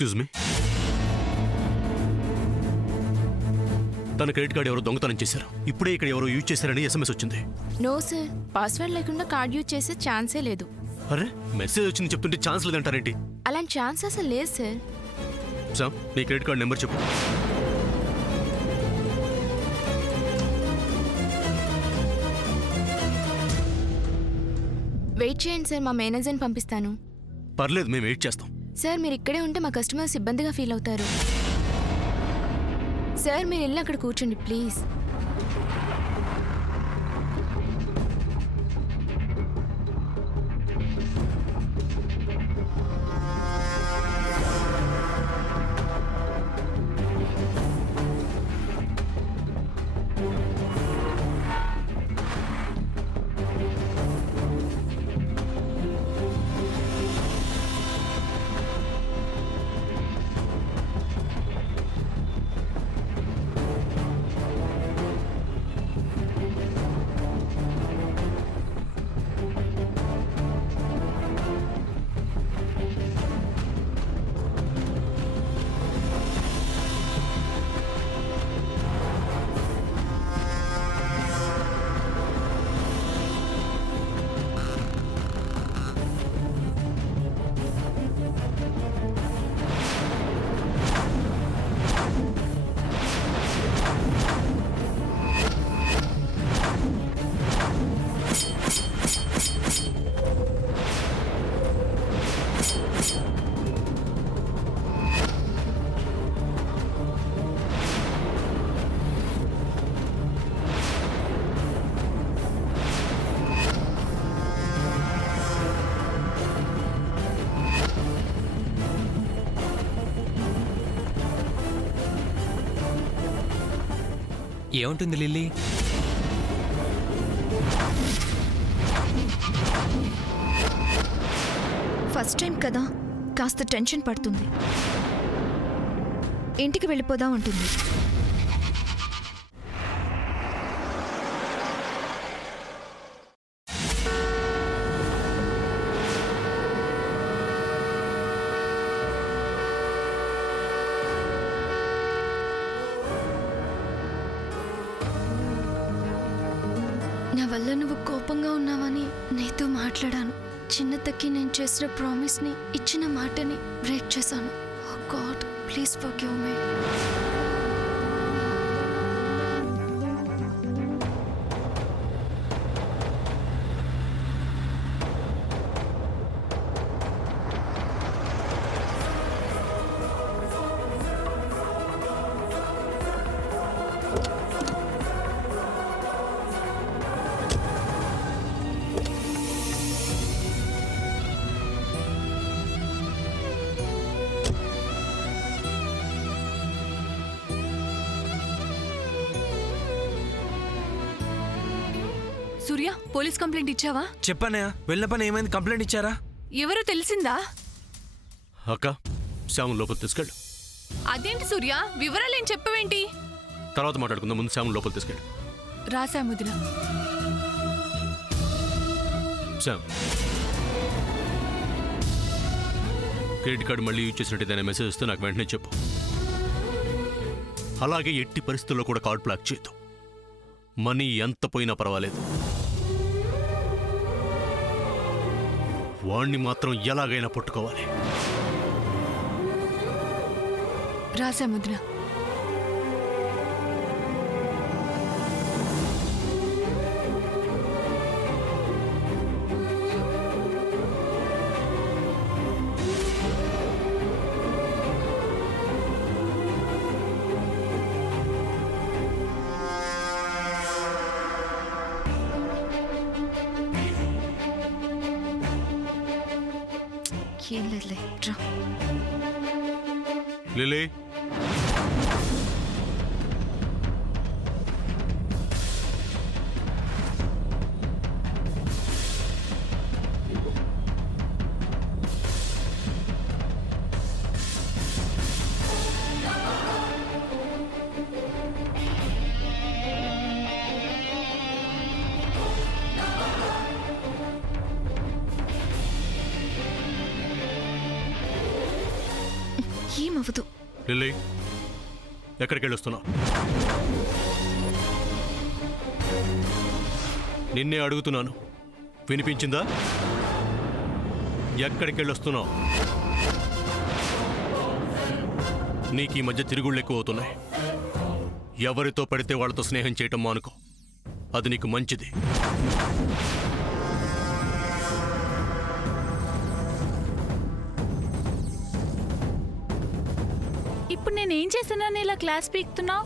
Excuse me, తన credit card ఎవరో దొంగతనం చేశారు. ఇప్పుడే ఇక్కడ ఎవరో యూజ్ చేశారని ఎస్ఎంఎస్ వచ్చింది. నో సార్, పాస్వర్డ్ లేకుండా కార్డ్ యూజ్ చేసే ఛాన్సే లేదు. అరే, మెసేజ్ వచ్చింది చెప్తుంటే ఛాన్స్ లేదంటారేంటి? అలాంటి ఛాన్స్ అసలు లేదు సార్. సార్, నీ క్రెడిట్ కార్డు నెంబర్ చెప్పు. వెయిట్ చేయండి సార్, మా మేనేజర్ని పంపిస్తాను. పర్లేదు, మేము వెయిట్ చేస్తాం. సార్, మీరు ఇక్కడే ఉంటే మా కస్టమర్స్ ఇబ్బందిగా ఫీల్ అవుతారు. సార్, మీరు వెళ్ళి అక్కడ కూర్చోండి ప్లీజ్. ఏముంటుంది లిల్లీ? ఫస్ట్ టైం కదా, కాస్త టెన్షన్ పడుతుంది. ఇంటికి వెళ్ళిపోదాం ఉంటుంది. నా వల్ల నువ్వు కోపంగా ఉన్నావని నీతో మాట్లాడాను. చిన్నతకి నేను చేసిన ప్రామిస్ని, ఇచ్చిన మాటని బ్రేక్ చేశాను. Oh God, please forgive me. Surya, police complaint ఇచ్చావా? చెప్పానయ్య, వెళ్ళిన పని ఏమైంది? కంప్లైంట్ ఇచ్చారా? ఎవరో తెలిసిందా? అక్క, శ్యామ్ లోపల తీసుకెళ్ళు. అదేంటి సూర్య, వివరాలేం చెప్పవేంటి? తర్వాత మాట్లాడుకుందాం, ముందు శ్యామ్ లోపల తీసుకెళ్ళు. రాసా ముద్ర. శ్యామ్, క్రెడిట్ కార్డు మళ్ళీ యూజ్ చేసినట్టు ఏదైనా మెసేజ్ వస్తే నాకు వెంటనే చెప్పు. అలాగే ఎట్టి పరిస్థితుల్లో కూడా కార్డ్ బ్లాక్ చేయొద్దు. మనీ ఎంత పోయినా పర్వాలేదు, వాణ్ణి మాత్రం ఎలాగైనా పట్టుకోవాలి. రాసా ముద్ర. ఏం లేదులే, రా. లిలీ, ఏమవ్వదు. లిల్లీ, ఎక్కడికి వెళ్ళొస్తున్నావు? నిన్నే అడుగుతున్నాను, వినిపించిందా? ఎక్కడికి వెళ్ళొస్తున్నావు? నీకు ఈ మధ్య తిరుగుళ్ళు ఎక్కువ అవుతున్నాయి. ఎవరితో పడితే వాళ్ళతో స్నేహం చేయటం మానుకో, అది నీకు మంచిది. ఇప్పుడు నేనేం చేశానని ఇలా క్లాస్ పీక్తున్నావు?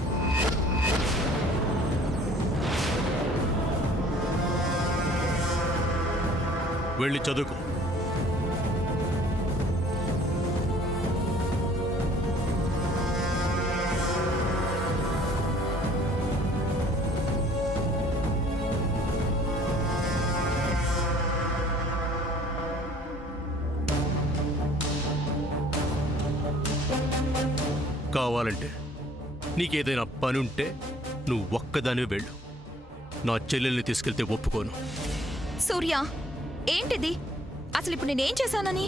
వెళ్ళి చదువుకో. కావాలంటే నీకేదైనా పనుంటే నువ్వు ఒక్కదానివే వెళ్ళు. నా చెల్లెల్ని తీసుకెళ్తే ఒప్పుకోను. సూర్య, ఏంటిది? అసలు ఇప్పుడు నేనేం చేశానని?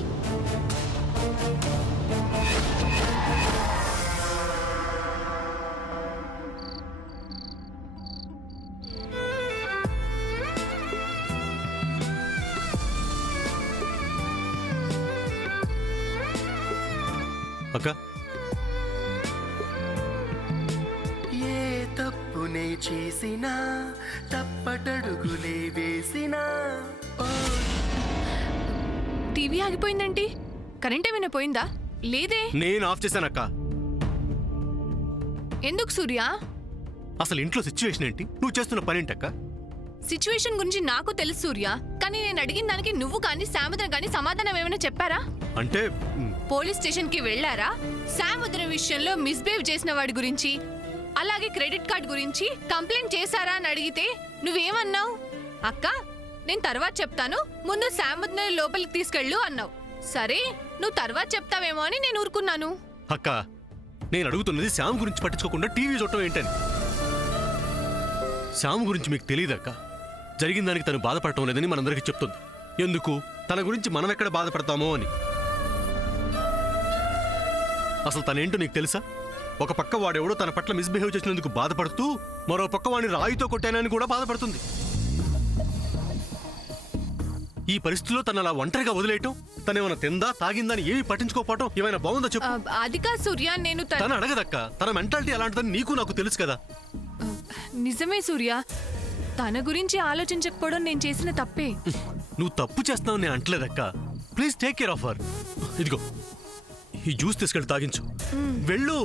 అక్క, ఏ తప్పునే చేసినా తప్పటడుగులే వేసినా టీవీ ఆగిపోయిందేంటి? కరెంట్ ఏమైనా పోయిందా? లేదే. నేను ఆఫ్ చేశానక్క. ఎందుకు సూర్య? అసలు ఇంట్లో సిచ్యువేషన్ ఏంటి? నువ్వు చేస్తున్న పనేంటక్క? సిచ్యువేషన్ గురించి నాకు తెలుసు సూర్య, కానీ నేను అడిగిన దానికి నువ్వు కానీ సాముద్రం కానీ సమాధానం ఏమైనా చెప్పారా? అంటే పోలీస్ స్టేషన్ కి వెళ్లారా? సాముద్రం విషయంలో మిస్బిహేవ్ చేసిన వాడి గురించి, అలాగే క్రెడిట్ కార్డ్ గురించి కంప్లైంట్ చేశారా అని అడిగితే నువ్వేమన్నావు? అక్క, నేను తర్వాత చెప్తాను, ముందు సాముద్రం లోపలికి తీసుకెళ్ళు అన్నావు. సరే, నువ్వు తర్వాత చెప్తావేమో అని నేను ఊరుకున్నాను. అక్క, నేను అడుగుతున్నది శ్యామ్ గురించి పట్టించుకోకుండా టీవీ చూడటం ఏంటని. శ్యామ్ గురించి మీకు తెలియదక్క. జరిగిన దానికి తను బాధపడటం లేదని మనందరికీ చెప్తుంది. ఎందుకు? తన గురించి మనం ఎక్కడ బాధపడతామో అని. అసలు తనేంటో నీకు తెలుసా? ఒక పక్క వాడెవడో తన పట్ల మిస్బిహేవ్ చేసినందుకు బాధపడుతూ, మరో పక్క వాడిని రాయితో కొట్టానని కూడా బాధపడుతుంది. ఈ పరిస్థితిలో తను అలా ఒంటరిగా వదిలేయటం, తనేమైనా తిందా తాగిందని ఏమీ పట్టించుకోపోవటం ఏమైనా బాగుందో చెప్పు. అది కాదు సూర్య, నేను తను అడగదక్క. తన మెంటాలిటీ అలాంటిదని నీకు నాకు తెలుసు కదా. నిజమే సూర్య, తన గురించి ఆలోచించకపోవడం నేను చేసిన తప్పే. నువ్వు తప్పు చేస్తున్నావు నేను అంటలేదక్క. Please take care of her. ఇదిగో ఈ జ్యూస్ తీసుకెళ్ళి తాగించు. వెళ్ళు.